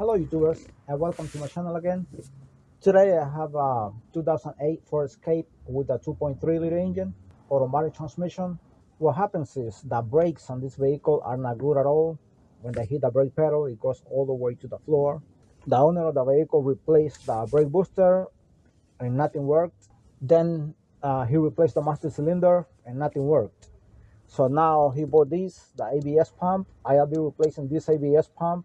Hello YouTubers and welcome to my channel again. Today I have a 2008 Ford Escape with a 2.3 liter engine, automatic transmission. What happens is the brakes on this vehicle are not good at all. When they hit the brake pedal, it goes all the way to the floor. The owner of the vehicle replaced the brake booster and nothing worked. Then he replaced the master cylinder and nothing worked. So now he bought this, the ABS pump. I'll be replacing this ABS pump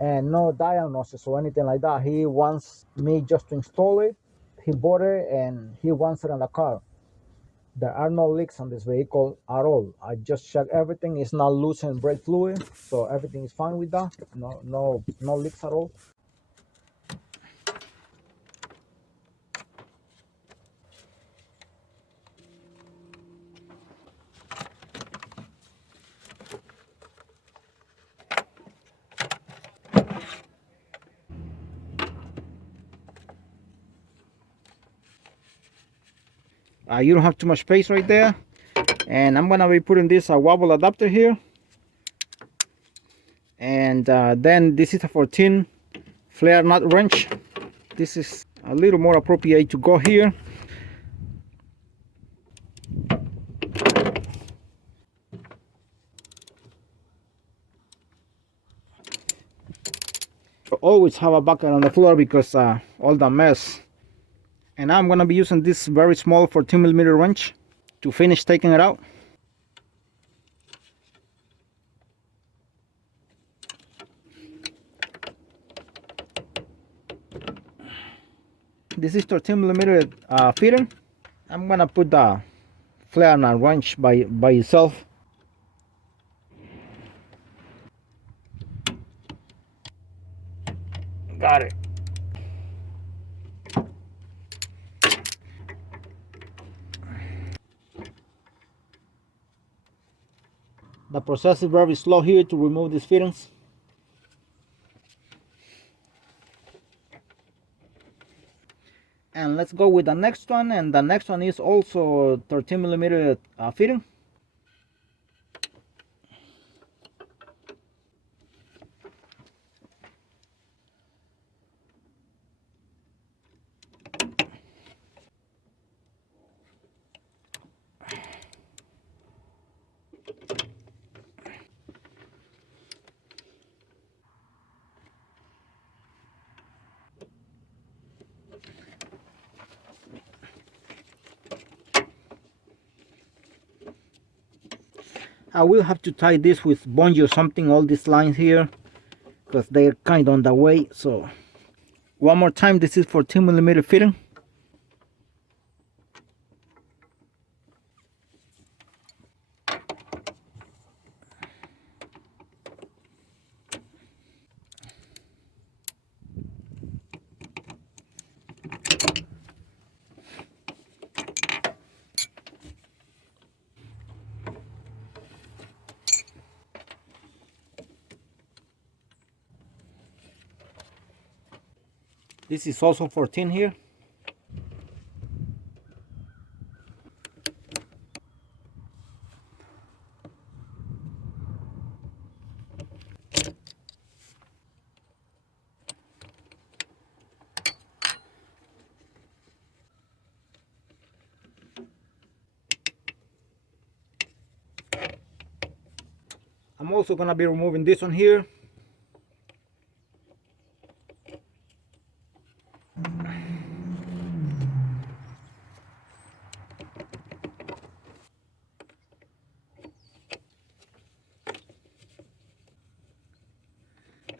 and no diagnosis or anything like that. He wants me just to install it. He bought it and he wants it on the car. There are no leaks on this vehicle at all. I just checked everything. It's not losing brake fluid, so everything is fine with that. No leaks at all. You don't have too much space right there, and I'm gonna be putting this wobble adapter here, and then this is a 14 flare nut wrench. This is a little more appropriate to go here. Always have a bucket on the floor because all the mess. And I'm gonna be using this very small 14mm wrench to finish taking it out. This is 13mm fitting. I'm gonna put the flare nut wrench by itself. Got it. The process is very slow here to remove these fittings. And let's go with the next one, and the next one is also 13mm fitting. I will have to tie this with Spongy or something, all these lines here, because they're kind of on the way. So one more time, this is 14mm fitting. This is also 14 here. I'm also gonna be removing this one here.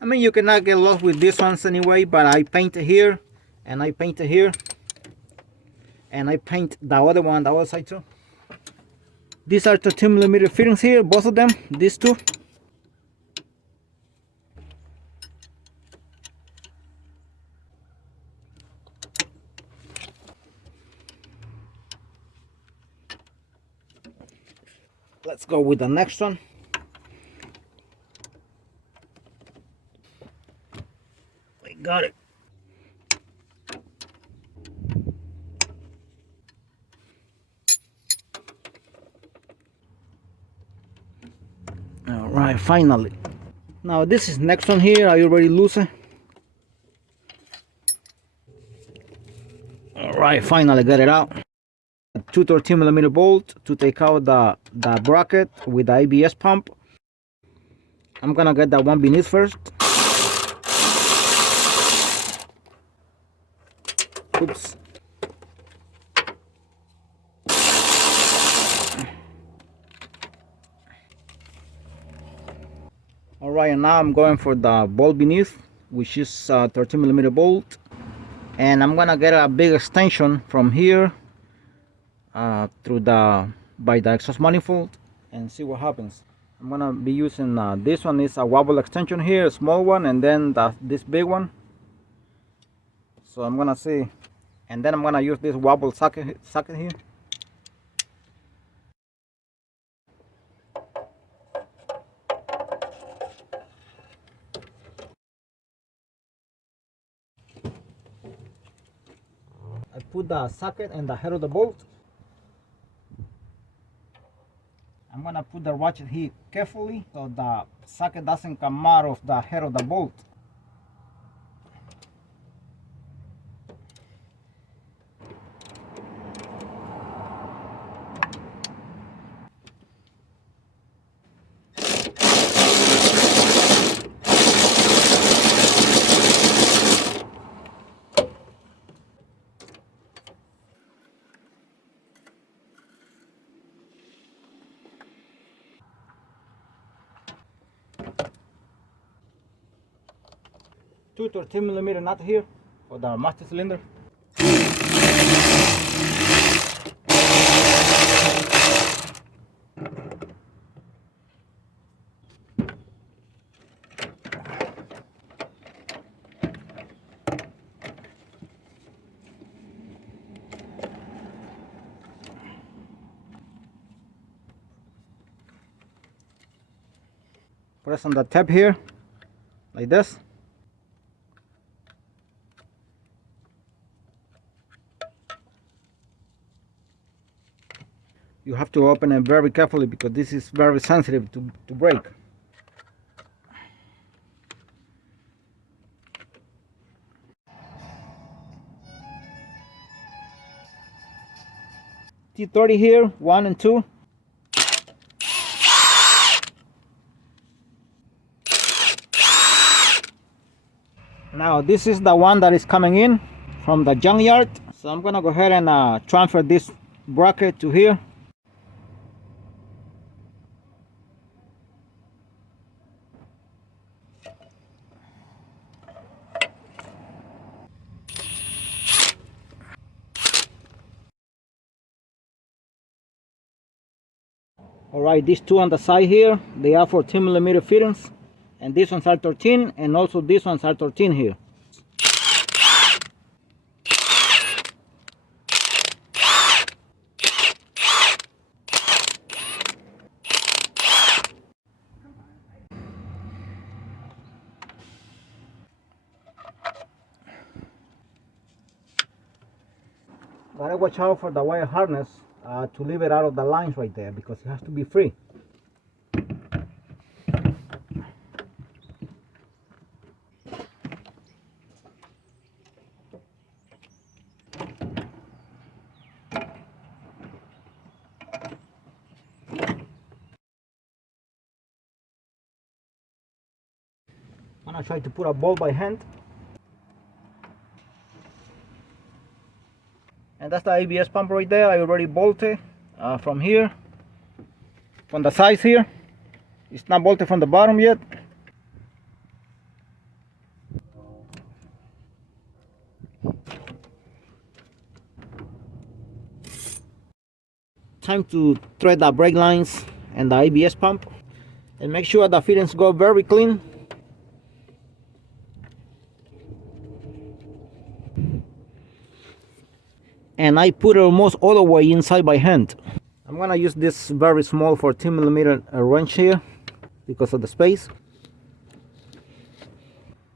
I mean, you cannot get lost with these ones anyway, but I paint here, and I paint here, and I paint the other one, the other side too. These are 13mm fittings here, both of them, these two. Let's go with the next one. We got it. All right, finally. Now this is next one here. I already loosened. All right, finally got it out. Two 13mm bolt to take out the bracket with the ABS pump. I'm gonna get that one beneath first. Oops. Alright, and now I'm going for the bolt beneath, which is 13mm bolt. And I'm gonna get a big extension from here through by the exhaust manifold and see what happens. I'm gonna be using this one is a wobble extension here, a small one, and then this big one. So I'm gonna see, and then I'm gonna use this wobble socket here. I put the socket in the head of the bolt. I'm gonna put the ratchet here carefully so the socket doesn't come out of the head of the bolt. Two 13mm nut here for the master cylinder. Press on the tab here like this. You have to open it very carefully because this is very sensitive to break. T30 here, 1 and 2. Now this is the one that is coming in from the junkyard. So I'm gonna go ahead and transfer this bracket to here. Alright, these two on the side here, they are 14mm fittings, and these ones are 13, and also these ones are 13 here. Gotta watch out for the wire harness to leave it out of the lines right there because it has to be free. I'm gonna try to put a bolt by hand. And that's the ABS pump right there. I already bolted from here, from the sides here. It's not bolted from the bottom yet. Time to thread the brake lines and the ABS pump. And make sure the fittings go very clean. And I put it almost all the way inside by hand. I'm gonna use this very small 14mm wrench here because of the space.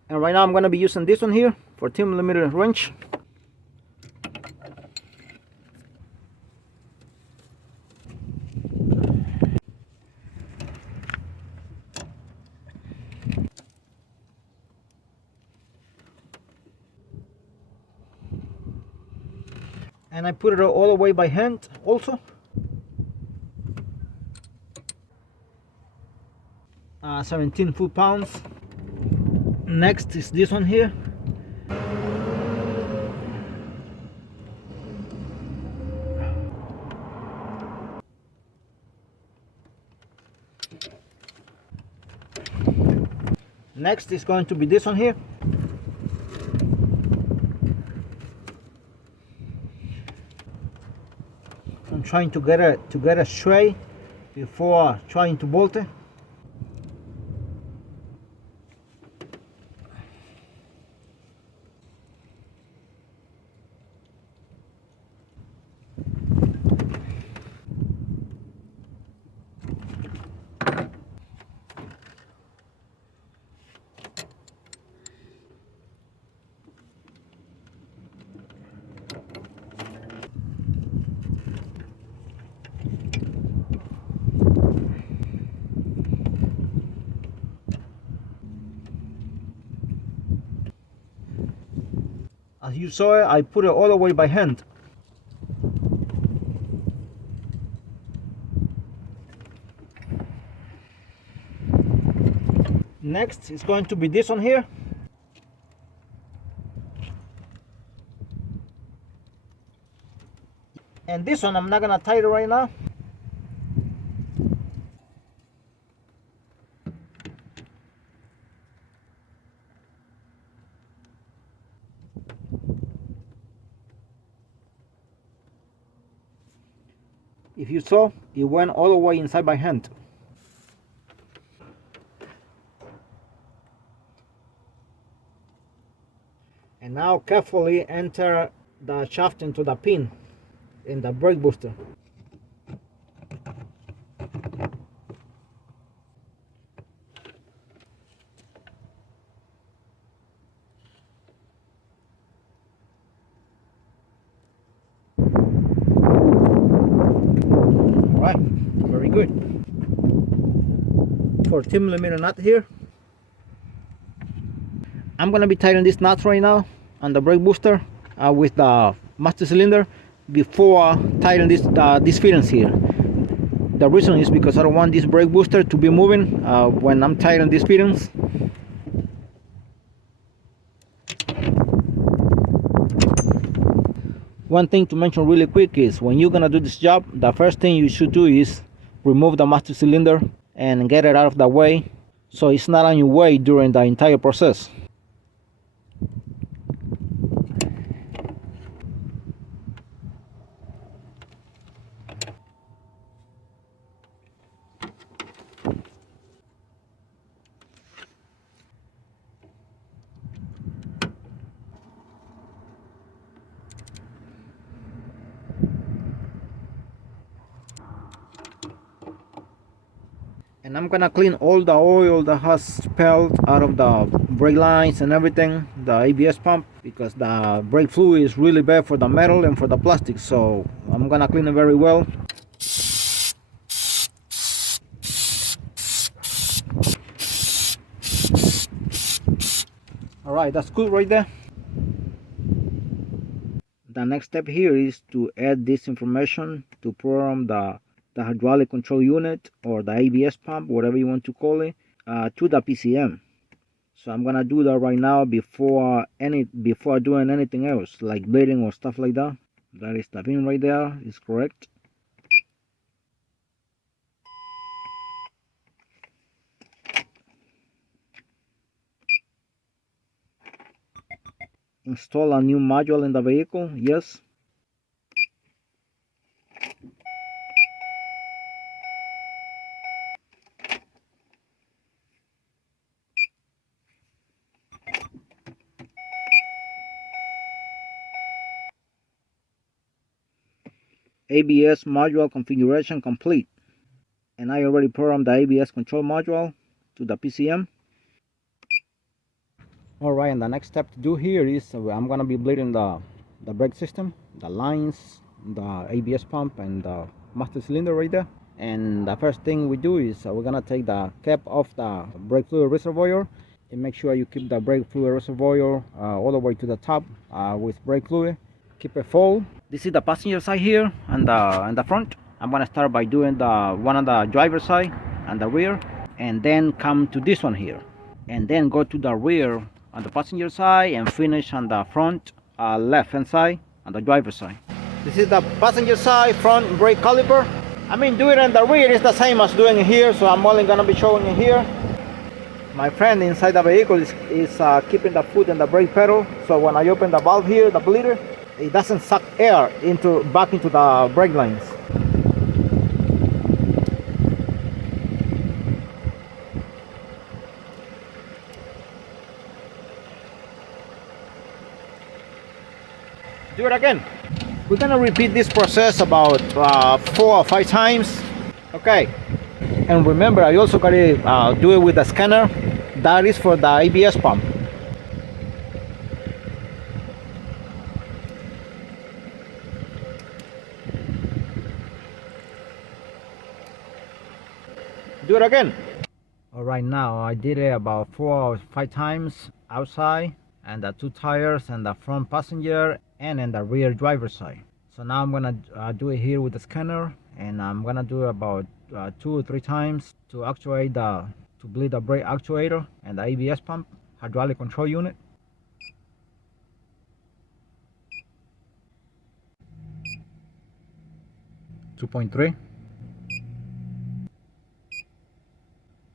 And right now I'm gonna be using this one here, 14mm wrench. And I put it all the way by hand also. 17 foot-pounds. Next is this one here. Next is going to be this one here. I'm trying to get it straight before trying to bolt it. As you saw it, I put it all the way by hand. Next is going to be this one here. And this one I'm not gonna tie it right now. If you saw, it went all the way inside by hand. And now carefully enter the shaft into the pin in the brake booster. Alright, very good. 14mm nut here. I'm gonna be tightening these nuts right now on the brake booster with the master cylinder before tightening these fittings here. The reason is because I don't want this brake booster to be moving when I'm tightening these fittings. One thing to mention really quick is when you're gonna do this job, the first thing you should do is remove the master cylinder and get it out of the way so it's not on your way during the entire process. And I'm gonna clean all the oil that has spilled out of the brake lines and everything, the ABS pump, because the brake fluid is really bad for the metal and for the plastic, so I'm gonna clean it very well. Alright, that's good right there. The next step here is to add this information to program the hydraulic control unit or the ABS pump, whatever you want to call it, to the PCM. So I'm gonna do that right now before doing anything else like bleeding or stuff like that. That is the pin right there, is correct. Install a new module in the vehicle, yes. ABS module configuration complete. And I already programmed the ABS control module to the PCM. Alright, and the next step to do here is I'm gonna be bleeding the brake system, the lines, the ABS pump, and the master cylinder right there. And the first thing we do is we're gonna take the cap off the brake fluid reservoir and make sure you keep the brake fluid reservoir all the way to the top with brake fluid. Keep it full This is the passenger side here and the front. I'm gonna start by doing the one on the driver's side and the rear, and then come to this one here, and then go to the rear on the passenger side and finish on the front left hand side on the driver's side. This is the passenger side front brake caliper. I mean, doing it on the rear is the same as doing it here, so I'm only gonna be showing it here. My friend inside the vehicle is keeping the foot in the brake pedal, so when I open the valve here, the bleeder, it doesn't suck air back into the brake lines. Do it again. We're gonna repeat this process about 4 or 5 times. Okay. And remember, I also gotta do it with the scanner. That is for the ABS pump. Do it again. All right, now I did it about 4 or 5 times outside, and the 2 tires and the front passenger and in the rear driver's side. So now I'm gonna do it here with the scanner, and I'm gonna do it about 2 or 3 times to actuate to bleed the brake actuator and the ABS pump hydraulic control unit. .3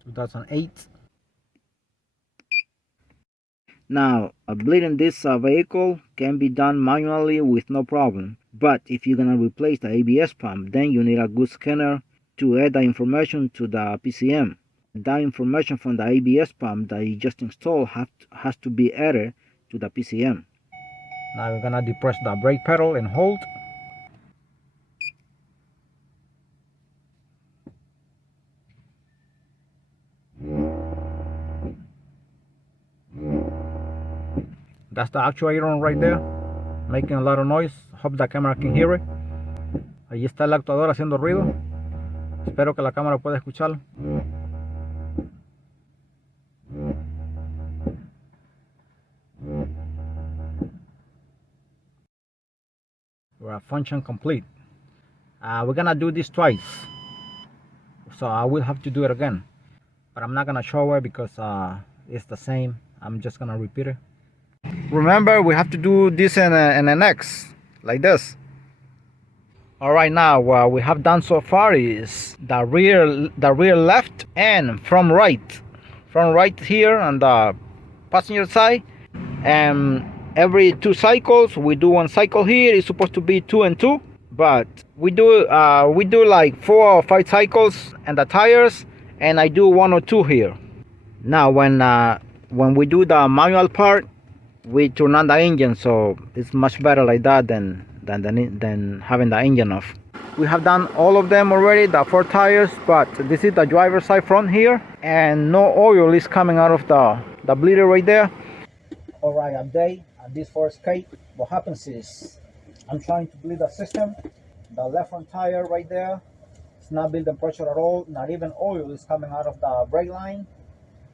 2008. Now, bleeding this vehicle can be done manually with no problem, but if you're gonna replace the ABS pump, then you need a good scanner to add the information to the PCM. That information from the ABS pump that you just installed has to be added to the PCM. Now we're gonna depress the brake pedal and hold. That's the actuator right there, making a lot of noise. Hope the camera can hear it. Ahí está el actuador haciendo ruido. Espero que la cámara pueda escucharlo. We're function complete. We're gonna do this twice, so I will have to do it again, but I'm not gonna show it because it's the same. I'm just gonna repeat it. Remember, we have to do this in an X, like this. All right, now what we have done so far is the rear left and front right here on the passenger side, and every 2 cycles we do 1 cycle here. It's supposed to be 2 and 2, but we do like 4 or 5 cycles and the tires, and I do 1 or 2 here. Now when we do the manual part, we turn on the engine, so it's much better like that than having the engine off. We have done all of them already, the 4 tires, but this is the driver's side front here, and no oil is coming out of the bleeder right there. All right, update on this for escape. What happens is I'm trying to bleed the system. The left front tire right there, it's not building pressure at all. Not even oil is coming out of the brake line,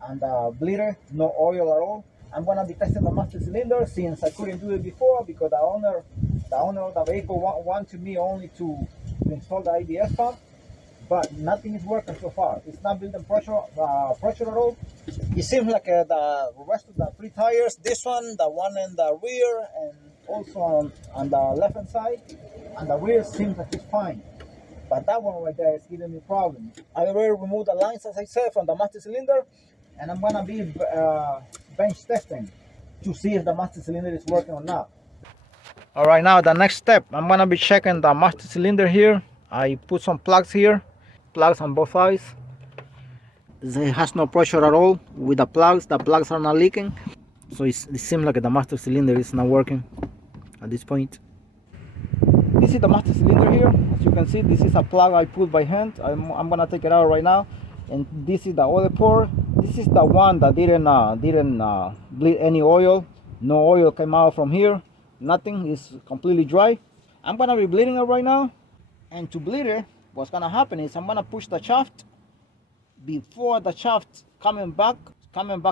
and the bleeder, no oil at all. I'm gonna be testing the master cylinder since I couldn't do it before because the owner of the vehicle wanted me only to install the ABS pump, but nothing is working so far. It's not building pressure at all. It seems like the rest of the 3 tires, this one, the one in the rear, and also on the left hand side, and the rear seems like it's fine. But that one right there is giving me problems. I already removed the lines, as I said, from the master cylinder, and I'm gonna be bench testing to see if the master cylinder is working or not. All right, now the next step, I'm gonna be checking the master cylinder here. I put some plugs here, plugs on both sides. It has no pressure at all with the plugs. The plugs are not leaking, so it seems like the master cylinder is not working at this point. This is the master cylinder here. As you can see, this is a plug I put by hand. I'm gonna take it out right now, and this is the oil pour. This is the one that didn't bleed any oil. No oil came out from here. Nothing, is completely dry. I'm gonna be bleeding it right now, and to bleed it, what's gonna happen is I'm gonna push the shaft. Before the shaft coming back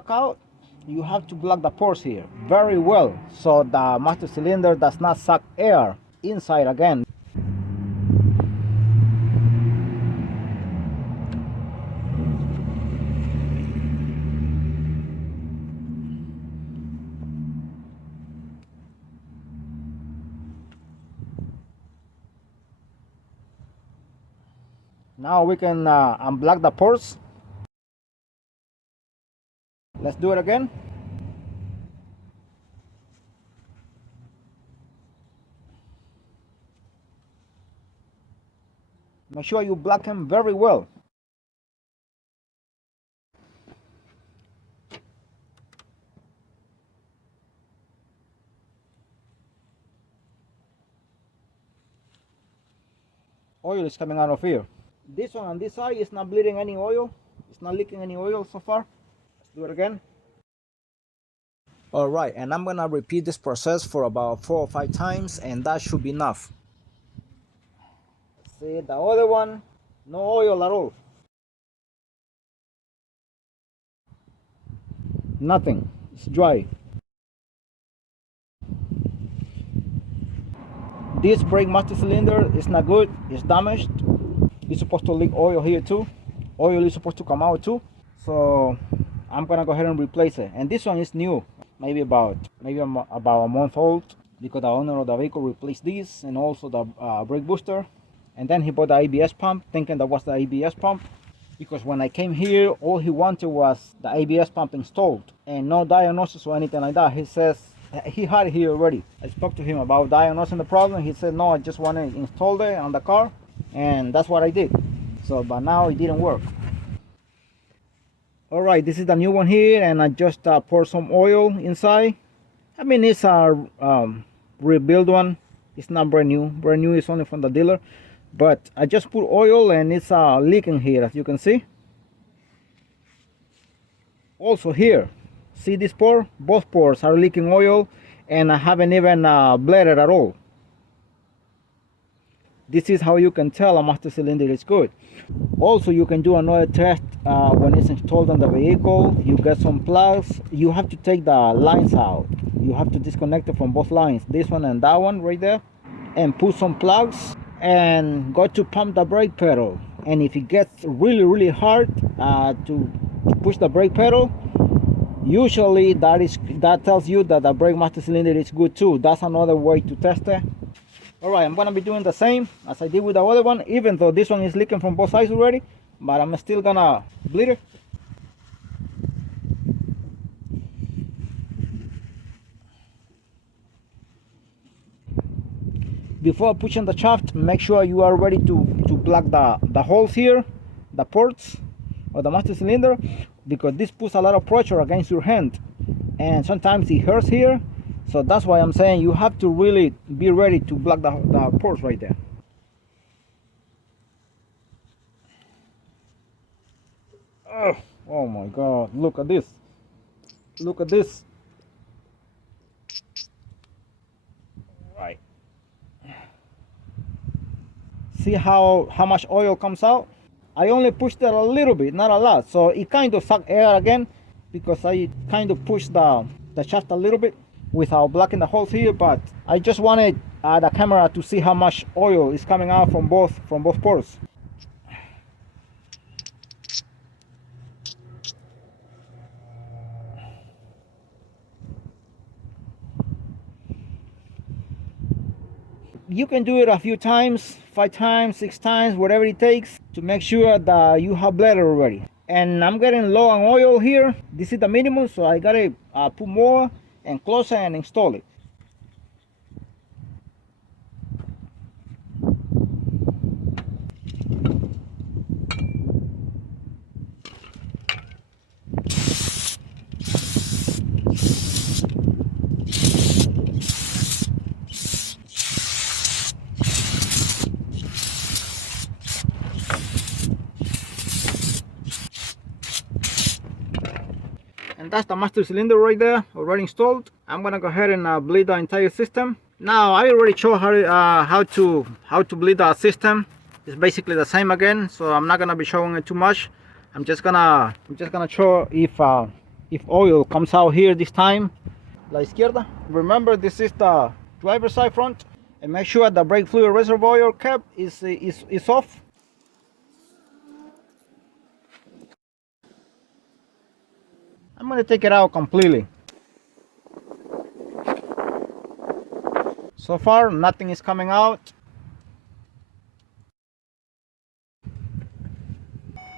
out, you have to block the pores here very well, so the master cylinder does not suck air inside again. Now we can unblock the ports. Let's do it again. Make sure you block them very well. Oil is coming out of here. This one on this side is not bleeding any oil. It's not leaking any oil so far. Let's do it again. All right, and I'm gonna repeat this process for about 4 or 5 times, and that should be enough. See the other one, no oil at all. Nothing, it's dry. This brake master cylinder is not good, it's damaged. It's supposed to leak oil here too. Oil is supposed to come out too. So I'm gonna go ahead and replace it. And this one is new, maybe about a month old, because the owner of the vehicle replaced this and also the brake booster. And then he bought the ABS pump, thinking that was the ABS pump, because when I came here, all he wanted was the ABS pump installed and no diagnosis or anything like that. He says he had it here already. I spoke to him about diagnosing the problem. He said, no, I just want to install it on the car, and that's what I did. So, but now it didn't work. All right, this is the new one here, and I just poured some oil inside. I mean, it's a rebuild one. It's not brand new. Brand new is only from the dealer. But I just put oil and it's leaking here, as you can see. Also here, see this pore? Both pores are leaking oil, and I haven't even bled it at all. This is how you can tell a master cylinder is good. Also, you can do another test when it's installed on the vehicle. You get some plugs. You have to take the lines out. You have to disconnect it from both lines, this one and that one right there, and put some plugs and go to pump the brake pedal. And if it gets really hard to push the brake pedal, usually that tells you that the brake master cylinder is good too. That's another way to test it. All right, I'm gonna be doing the same as I did with the other one, even though this one is leaking from both sides already, but I'm still gonna bleed it. Before pushing the shaft, make sure you are ready to plug the holes here, the ports of the master cylinder, because this puts a lot of pressure against your hand, and sometimes it hurts here. So that's why I'm saying you have to really be ready to plug the ports right there. Oh my God, look at this. Look at this. Right. See how much oil comes out? I only pushed it a little bit, not a lot. So it kind of sucked air again, because I kind of pushed the shaft a little bit without blocking the holes here, but I just wanted the camera to see how much oil is coming out from both ports. You can do it a few times, 5 times, 6 times, whatever it takes, to make sure that you have bled already. And I'm getting low on oil here. This is the minimum, so I gotta put more and close it and install it. And that's the master cylinder right there, already installed. I'm gonna go ahead and bleed the entire system. Now I already showed how to bleed the system. It's basically the same again, so I'm not gonna be showing it too much. I'm just gonna show if oil comes out here this time. La izquierda. Remember, this is the driver's side front. and make sure the brake fluid reservoir cap is off. I'm gonna take it out completely. So far, nothing is coming out.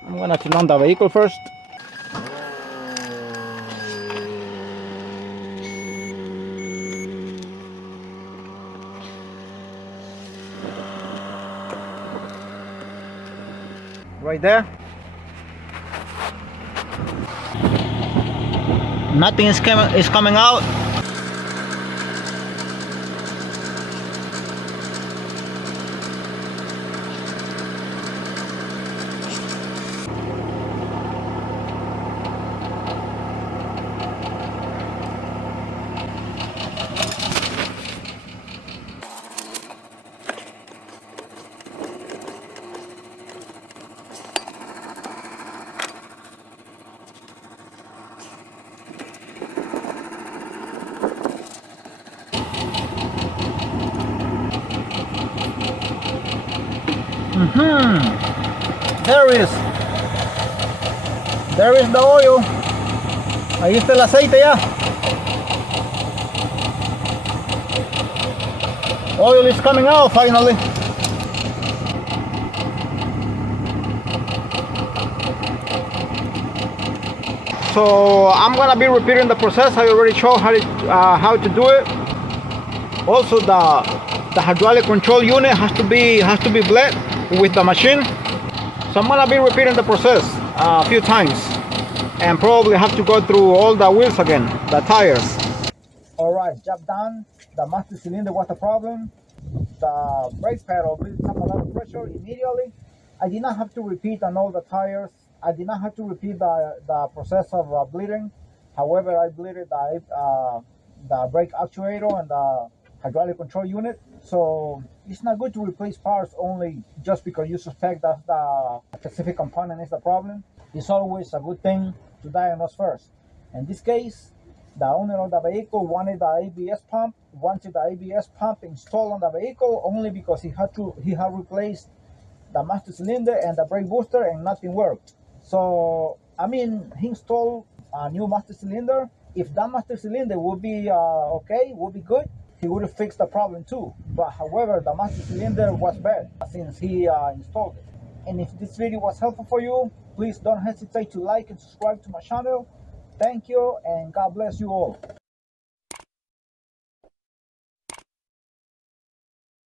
I'm gonna turn on the vehicle first. Right there. Nothing is coming out. There is. There is the oil. Ahí está el aceite ya. Oil is coming out finally. So I'm gonna be repeating the process. I already showed how to do it. Also, the hydraulic control unit has to be bled with the machine. So I'm gonna be repeating the process a few times, and probably have to go through all the wheels again, the tires. All right, job done. The master cylinder was the problem. The brake pedal built up a lot of pressure immediately. I did not have to repeat on all the tires. I did not have to repeat the process of bleeding. However, I bleeded the brake actuator and the hydraulic control unit. So it's not good to replace parts only just because you suspect that the specific component is the problem. It's always a good thing to diagnose first. In this case, the owner of the vehicle wanted the ABS pump installed on the vehicle only because he had replaced the master cylinder and the brake booster and nothing worked. So I mean, he installed a new master cylinder. If that master cylinder would be okay, would be good, he would have fixed the problem too. But however, the master cylinder was bad since he installed it. And if this video was helpful for you, please don't hesitate to like and subscribe to my channel. Thank you, and God bless you all.